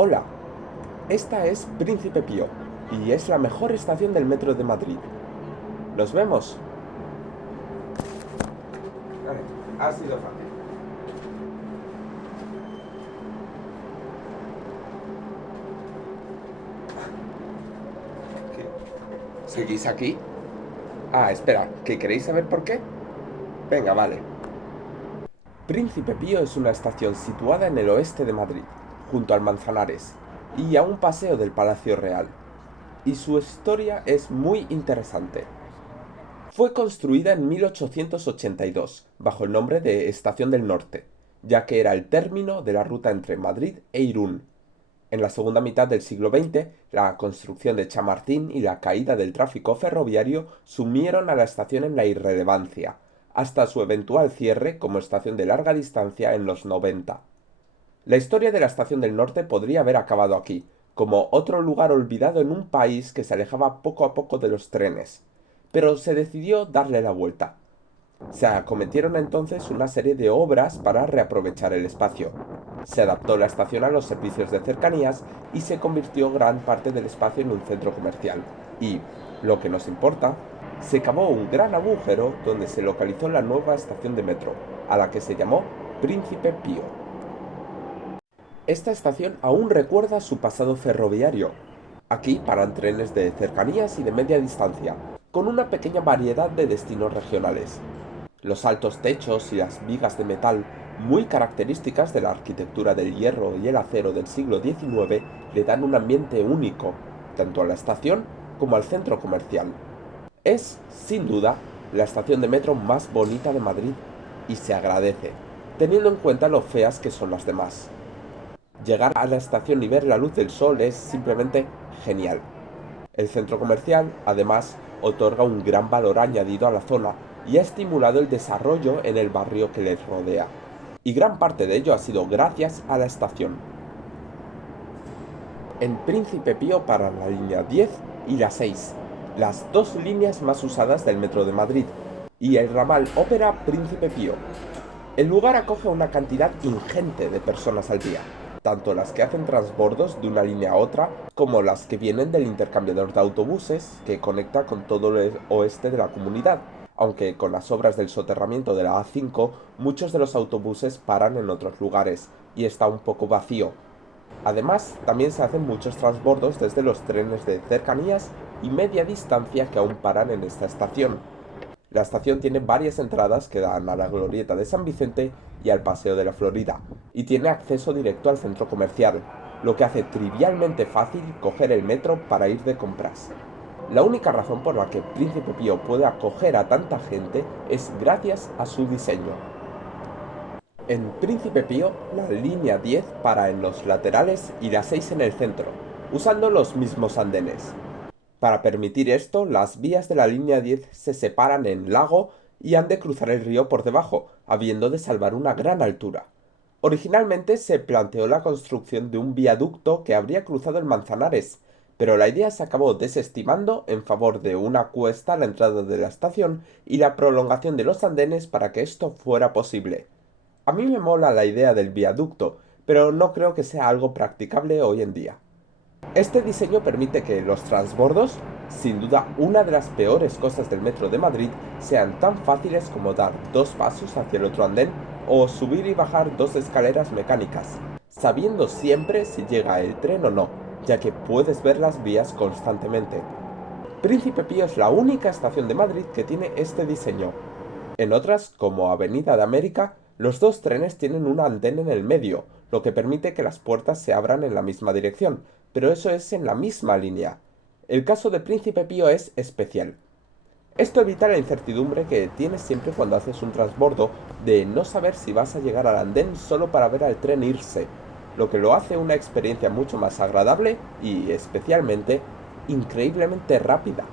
Hola, esta es Príncipe Pío y es la mejor estación del metro de Madrid. Nos vemos. Vale, ha sido fácil. ¿Seguís aquí? Ah, espera, ¿que queréis saber por qué? Venga, vale. Príncipe Pío es una estación situada en el oeste de Madrid, junto al Manzanares, y a un paseo del Palacio Real. Y su historia es muy interesante. Fue construida en 1882, bajo el nombre de Estación del Norte, ya que era el término de la ruta entre Madrid e Irún. En la segunda mitad del siglo XX, la construcción de Chamartín y la caída del tráfico ferroviario sumieron a la estación en la irrelevancia, hasta su eventual cierre como estación de larga distancia en los 90. La historia de la Estación del Norte podría haber acabado aquí, como otro lugar olvidado en un país que se alejaba poco a poco de los trenes, pero se decidió darle la vuelta. Se acometieron entonces una serie de obras para reaprovechar el espacio. Se adaptó la estación a los servicios de cercanías y se convirtió gran parte del espacio en un centro comercial. Y, lo que nos importa, se cavó un gran agujero donde se localizó la nueva estación de metro, a la que se llamó Príncipe Pío. Esta estación aún recuerda su pasado ferroviario. Aquí paran trenes de cercanías y de media distancia, con una pequeña variedad de destinos regionales. Los altos techos y las vigas de metal, muy características de la arquitectura del hierro y el acero del siglo XIX, le dan un ambiente único, tanto a la estación como al centro comercial. Es, sin duda, la estación de metro más bonita de Madrid, y se agradece, teniendo en cuenta lo feas que son las demás. Llegar a la estación y ver la luz del sol es simplemente genial. El centro comercial, además, otorga un gran valor añadido a la zona y ha estimulado el desarrollo en el barrio que le rodea. Y gran parte de ello ha sido gracias a la estación. En Príncipe Pío paran la línea 10 y la 6, las dos líneas más usadas del metro de Madrid, y el ramal Ópera Príncipe Pío. El lugar acoge una cantidad ingente de personas al día, tanto las que hacen transbordos de una línea a otra como las que vienen del intercambiador de autobuses que conecta con todo el oeste de la comunidad, aunque con las obras del soterramiento de la A5 muchos de los autobuses paran en otros lugares y está un poco vacío. Además, también se hacen muchos transbordos desde los trenes de cercanías y media distancia que aún paran en esta estación. La estación tiene varias entradas que dan a la glorieta de San Vicente y al Paseo de la Florida, y tiene acceso directo al centro comercial, lo que hace trivialmente fácil coger el metro para ir de compras. La única razón por la que Príncipe Pío puede acoger a tanta gente es gracias a su diseño. En Príncipe Pío, la línea 10 para en los laterales y la 6 en el centro, usando los mismos andenes. Para permitir esto, las vías de la línea 10 se separan en lago y han de cruzar el río por debajo, habiendo de salvar una gran altura. Originalmente se planteó la construcción de un viaducto que habría cruzado el Manzanares, pero la idea se acabó desestimando en favor de una cuesta a la entrada de la estación y la prolongación de los andenes para que esto fuera posible. A mí me mola la idea del viaducto, pero no creo que sea algo practicable hoy en día. Este diseño permite que los transbordos, sin duda una de las peores cosas del metro de Madrid, sean tan fáciles como dar dos pasos hacia el otro andén o subir y bajar dos escaleras mecánicas, sabiendo siempre si llega el tren o no, ya que puedes ver las vías constantemente. Príncipe Pío es la única estación de Madrid que tiene este diseño. En otras, como Avenida de América, los dos trenes tienen un andén en el medio, lo que permite que las puertas se abran en la misma dirección, pero eso es en la misma línea. El caso de Príncipe Pío es especial. Esto evita la incertidumbre que tienes siempre cuando haces un transbordo de no saber si vas a llegar al andén solo para ver al tren irse, lo que lo hace una experiencia mucho más agradable y, especialmente, increíblemente rápida.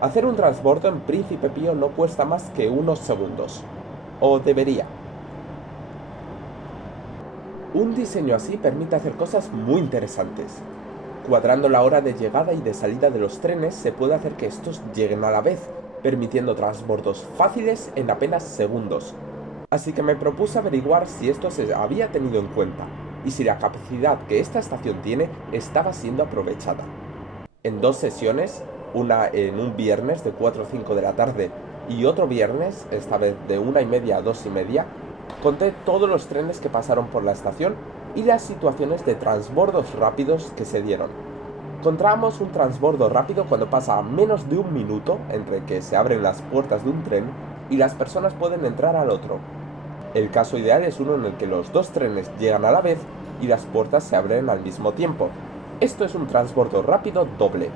Hacer un transbordo en Príncipe Pío no cuesta más que unos segundos. O debería. Un diseño así permite hacer cosas muy interesantes. Cuadrando la hora de llegada y de salida de los trenes se puede hacer que estos lleguen a la vez, permitiendo transbordos fáciles en apenas segundos. Así que me propuse averiguar si esto se había tenido en cuenta. y si la capacidad que esta estación tiene estaba siendo aprovechada. En 2 sesiones, una en un viernes de 4 a 5 de la tarde y otro viernes, esta vez de 1:30 a 2:30, conté todos los trenes que pasaron por la estación y las situaciones de transbordos rápidos que se dieron. Encontramos un transbordo rápido cuando pasa a menos de un minuto entre que se abren las puertas de un tren y las personas pueden entrar al otro. El caso ideal es uno en el que los 2 trenes llegan a la vez y las puertas se abren al mismo tiempo. Esto es un transbordo rápido doble.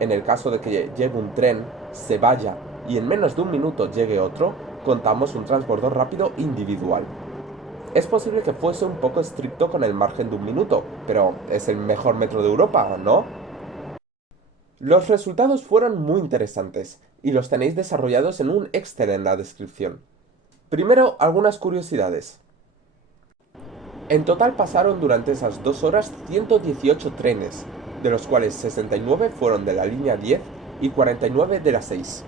En el caso de que llegue un tren, se vaya y en menos de un minuto llegue otro, contamos un transbordo rápido individual. Es posible que fuese un poco estricto con el margen de un minuto, pero es el mejor metro de Europa, ¿no? Los resultados fueron muy interesantes y los tenéis desarrollados en un Excel en la descripción. Primero, algunas curiosidades. En total pasaron durante esas 2 horas 118 trenes, de los cuales 69 fueron de la línea 10 y 49 de la 6.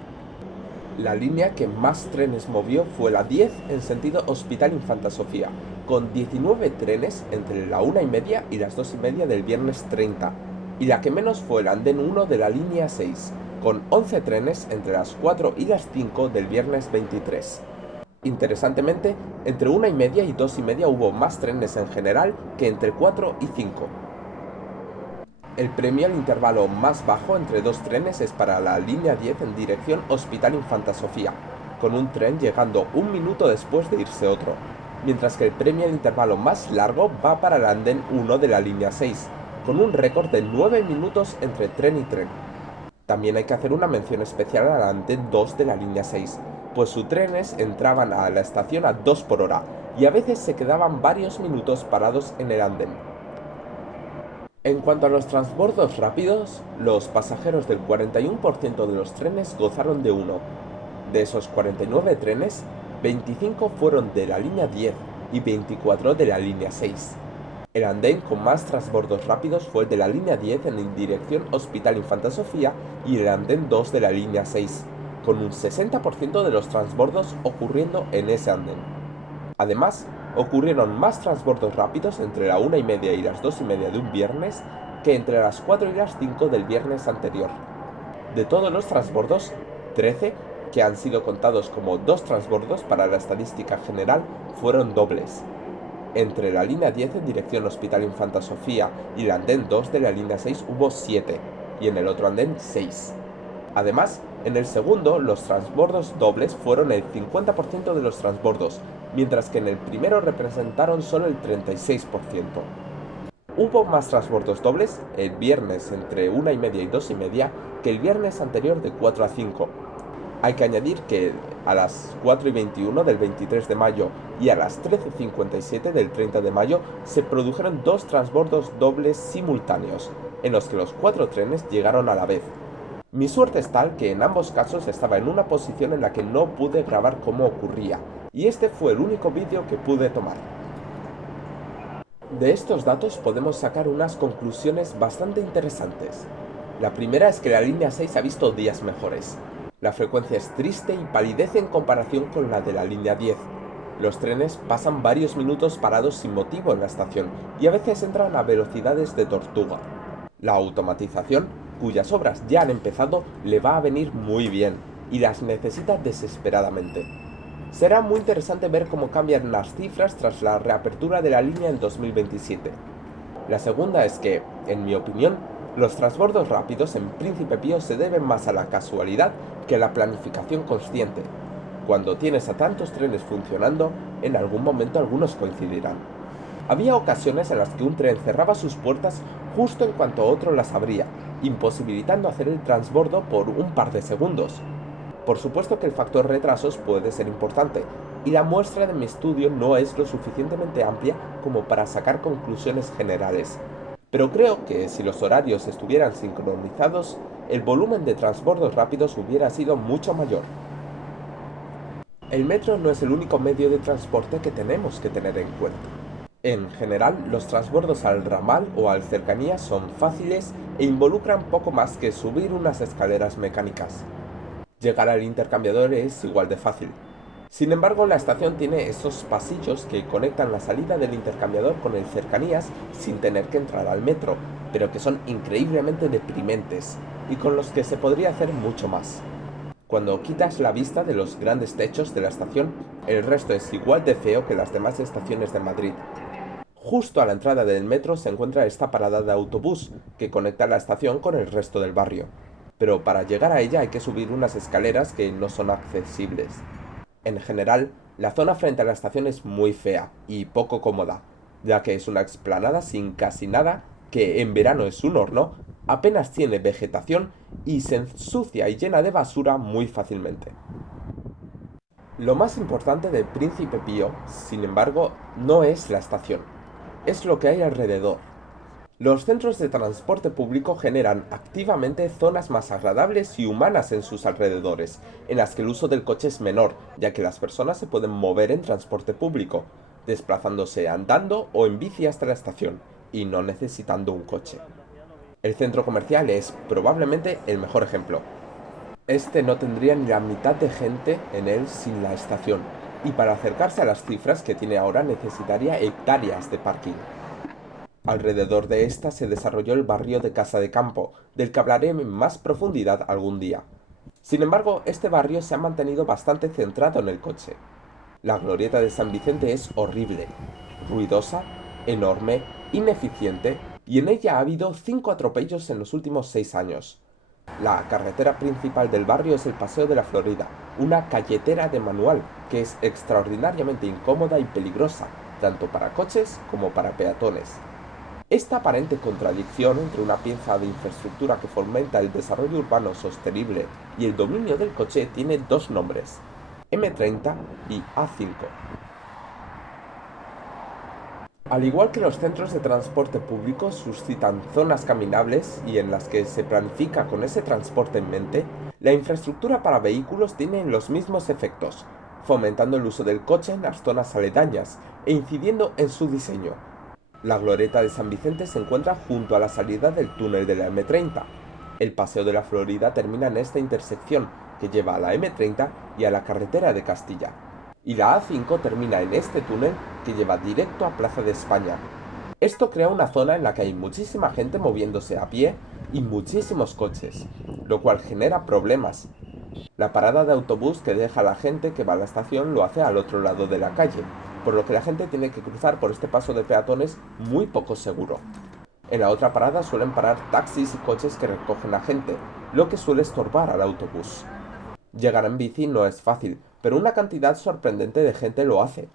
La línea que más trenes movió fue la 10 en sentido Hospital Infanta Sofía, con 19 trenes entre la 1:30 y las 2:30 del viernes 30, y la que menos fue el andén 1 de la línea 6, con 11 trenes entre las 4 y las 5 del viernes 23. Interesantemente, entre 1:30 y 2:30 hubo más trenes en general que entre 4 y 5. El premio al intervalo más bajo entre 2 trenes es para la línea 10 en dirección Hospital Infanta Sofía, con un tren llegando un minuto después de irse otro, mientras que el premio al intervalo más largo va para el andén 1 de la línea 6, con un récord de 9 minutos entre tren y tren. También hay que hacer una mención especial al andén 2 de la línea 6, pues sus trenes entraban a la estación a 2 por hora y a veces se quedaban varios minutos parados en el andén. En cuanto a los transbordos rápidos, los pasajeros del 41% de los trenes gozaron de uno. De esos 49 trenes, 25 fueron de la línea 10 y 24 de la línea 6. El andén con más transbordos rápidos fue el de la línea 10 en dirección Hospital Infanta Sofía y el andén 2 de la línea 6, con un 60% de los transbordos ocurriendo en ese andén. Además, ocurrieron más transbordos rápidos entre la 1:30 y las 2:30 de un viernes que entre las 4 y las 5 del viernes anterior. De todos los transbordos, 13, que han sido contados como 2 transbordos para la estadística general, fueron dobles. Entre la línea 10 en dirección Hospital Infanta Sofía y el andén 2 de la línea 6 hubo 7, y en el otro andén 6. Además, en el segundo, los transbordos dobles fueron el 50% de los transbordos, mientras que en el primero representaron solo el 36%. Hubo más transbordos dobles el viernes entre 1:30 y 2:30 que el viernes anterior de 4 a 5. Hay que añadir que a las 4:21 del 23 de mayo y a las 13:57 del 30 de mayo se produjeron 2 transbordos dobles simultáneos, en los que los 4 trenes llegaron a la vez. Mi suerte es tal que en ambos casos estaba en una posición en la que no pude grabar cómo ocurría, y este fue el único vídeo que pude tomar. De estos datos podemos sacar unas conclusiones bastante interesantes. La primera es que la línea 6 ha visto días mejores. La frecuencia es triste y palidece en comparación con la de la línea 10. Los trenes pasan varios minutos parados sin motivo en la estación y a veces entran a velocidades de tortuga. La automatización, cuyas obras ya han empezado, le va a venir muy bien y las necesita desesperadamente. Será muy interesante ver cómo cambian las cifras tras la reapertura de la línea en 2027. La segunda es que, en mi opinión, los transbordos rápidos en Príncipe Pío se deben más a la casualidad que a la planificación consciente. Cuando tienes a tantos trenes funcionando, en algún momento algunos coincidirán. Había ocasiones en las que un tren cerraba sus puertas justo en cuanto otro las abría, imposibilitando hacer el transbordo por un par de segundos. Por supuesto que el factor retrasos puede ser importante, y la muestra de mi estudio no es lo suficientemente amplia como para sacar conclusiones generales. Pero creo que si los horarios estuvieran sincronizados, el volumen de transbordos rápidos hubiera sido mucho mayor. El metro no es el único medio de transporte que tenemos que tener en cuenta. En general, los transbordos al ramal o al cercanías son fáciles e involucran poco más que subir unas escaleras mecánicas. Llegar al intercambiador es igual de fácil. Sin embargo, la estación tiene esos pasillos que conectan la salida del intercambiador con el cercanías sin tener que entrar al metro, pero que son increíblemente deprimentes y con los que se podría hacer mucho más. Cuando quitas la vista de los grandes techos de la estación, el resto es igual de feo que las demás estaciones de Madrid. Justo a la entrada del metro se encuentra esta parada de autobús que conecta la estación con el resto del barrio, pero para llegar a ella hay que subir unas escaleras que no son accesibles. En general, la zona frente a la estación es muy fea y poco cómoda, ya que es una explanada sin casi nada, que en verano es un horno, apenas tiene vegetación y se ensucia y llena de basura muy fácilmente. Lo más importante de Príncipe Pío, sin embargo, no es la estación, es lo que hay alrededor. Los centros de transporte público generan activamente zonas más agradables y humanas en sus alrededores, en las que el uso del coche es menor, ya que las personas se pueden mover en transporte público, desplazándose andando o en bici hasta la estación, y no necesitando un coche. El centro comercial es probablemente el mejor ejemplo. Este no tendría ni la mitad de gente en él sin la estación, y para acercarse a las cifras que tiene ahora necesitaría hectáreas de parking. Alrededor de esta se desarrolló el barrio de Casa de Campo, del que hablaré en más profundidad algún día. Sin embargo, este barrio se ha mantenido bastante centrado en el coche. La glorieta de San Vicente es horrible, ruidosa, enorme, ineficiente, y en ella ha habido 5 atropellos en los últimos 6 años. La carretera principal del barrio es el Paseo de la Florida, una calletera de manual que es extraordinariamente incómoda y peligrosa, tanto para coches como para peatones. Esta aparente contradicción entre una pieza de infraestructura que fomenta el desarrollo urbano sostenible y el dominio del coche tiene dos nombres: M30 y A5. Al igual que los centros de transporte público suscitan zonas caminables y en las que se planifica con ese transporte en mente, la infraestructura para vehículos tiene los mismos efectos, fomentando el uso del coche en las zonas aledañas e incidiendo en su diseño. La glorieta de San Vicente se encuentra junto a la salida del túnel de la M30. El Paseo de la Florida termina en esta intersección que lleva a la M30 y a la carretera de Castilla. Y la A5 termina en este túnel que lleva directo a Plaza de España. Esto crea una zona en la que hay muchísima gente moviéndose a pie y muchísimos coches, lo cual genera problemas. La parada de autobús que deja a la gente que va a la estación lo hace al otro lado de la calle, por lo que la gente tiene que cruzar por este paso de peatones muy poco seguro. En la otra parada suelen parar taxis y coches que recogen a gente, lo que suele estorbar al autobús. Llegar en bici no es fácil, pero una cantidad sorprendente de gente lo hace.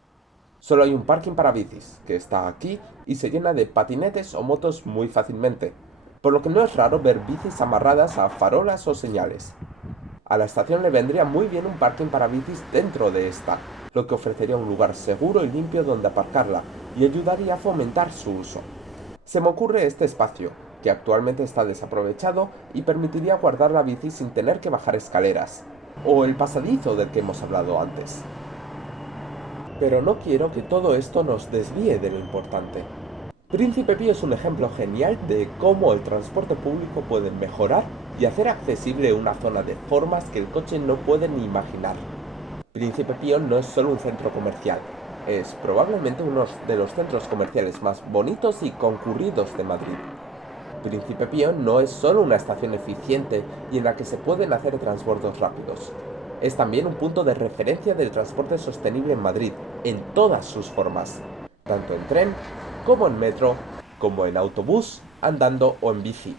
Solo hay un parking para bicis, que está aquí y se llena de patinetes o motos muy fácilmente, por lo que no es raro ver bicis amarradas a farolas o señales. A la estación le vendría muy bien un parking para bicis dentro de esta, lo que ofrecería un lugar seguro y limpio donde aparcarla y ayudaría a fomentar su uso. Se me ocurre este espacio, que actualmente está desaprovechado y permitiría guardar la bici sin tener que bajar escaleras, o el pasadizo del que hemos hablado antes. Pero no quiero que todo esto nos desvíe de lo importante. Príncipe Pío es un ejemplo genial de cómo el transporte público puede mejorar y hacer accesible una zona de formas que el coche no puede ni imaginar. Príncipe Pío no es solo un centro comercial, es probablemente uno de los centros comerciales más bonitos y concurridos de Madrid. Príncipe Pío no es solo una estación eficiente y en la que se pueden hacer transbordos rápidos. Es también un punto de referencia del transporte sostenible en Madrid, en todas sus formas, tanto en tren, como en metro, como en autobús, andando o en bici.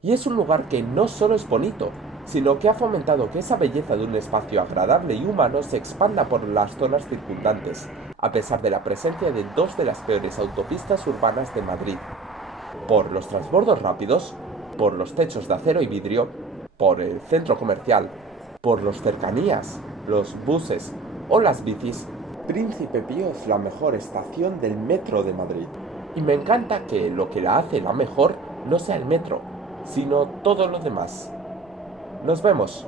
Y es un lugar que no solo es bonito, sino que ha fomentado que esa belleza de un espacio agradable y humano se expanda por las zonas circundantes, a pesar de la presencia de dos de las peores autopistas urbanas de Madrid. Por los transbordos rápidos, por los techos de acero y vidrio, por el centro comercial, por los cercanías, los buses o las bicis, Príncipe Pío es la mejor estación del metro de Madrid. Y me encanta que lo que la hace la mejor no sea el metro, sino todo lo demás. Nos vemos.